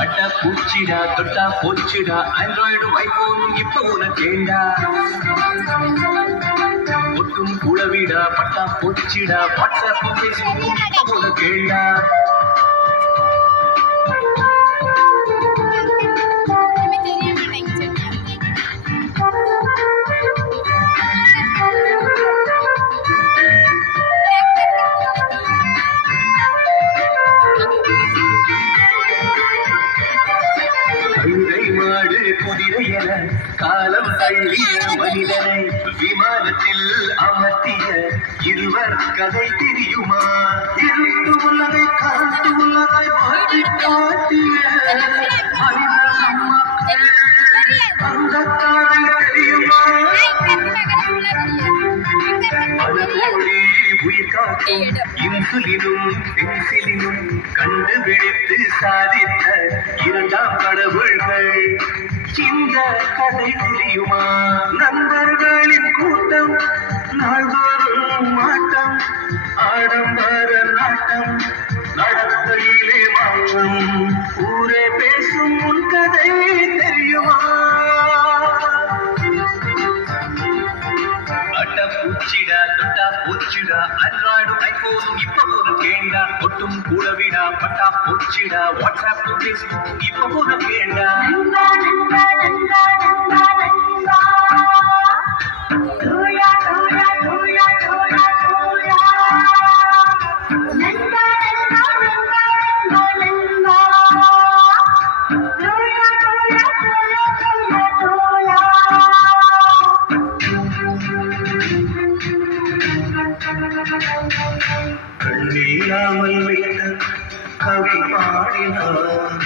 அட்டா பூச்சிடா தொட்டா போச்சுடா ஆண்ட்ராய்டும் ஐபோனும் இப்ப உனக்கேண்டா ஒட்டும் குளவிடா பட்டா போச்சுடா வாட்ஸ்அப் பேசும் இப்ப உனக்கேண்டா மாடு குதிரை என காலம் தள்ளிய மனிதனை விமானத்தில் அமர்த்திய இருவர் கதை தெரியுமா? இருட்டு உள்ளதை காட்டு உள்ளதை மாற்றி காட்டிய மனிதன் அந்த காதை தெரியுமா? பல கோடி உயிர் காட்டும் இன்சுலினும் பென்சிலினும் கண்டுபிடித்து சாதித்த இரண்டாம் கடவுள்கள் இந்த கதை தெரியுமா? நண்பர்களின் கூட்டம் நாள்தோறும் மாட்டம் ஆடம்பர நாட்டம் நடத்தையிலே மாற்றம் ஊரே பேசும் உன் கதை தெரியுமா? பூச்சிடா தொட்டா பூச்சிடா ஆண்ட்ராய்டும் ஐபோனும் இப்ப உனக்கேண்டா ஒட்டும் கூடவிடா பட்டா பூச்சிடா வாட்ஸ்அப் பேஸ்புக் இப்ப உனக்கேண்டா கண்ணில்லாமல் விட்ட கவி பாடினார்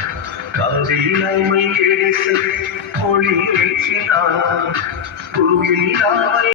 காதில்லாமல் எரிசு ஒளி ஏற்றினார் குருவில்லாமல்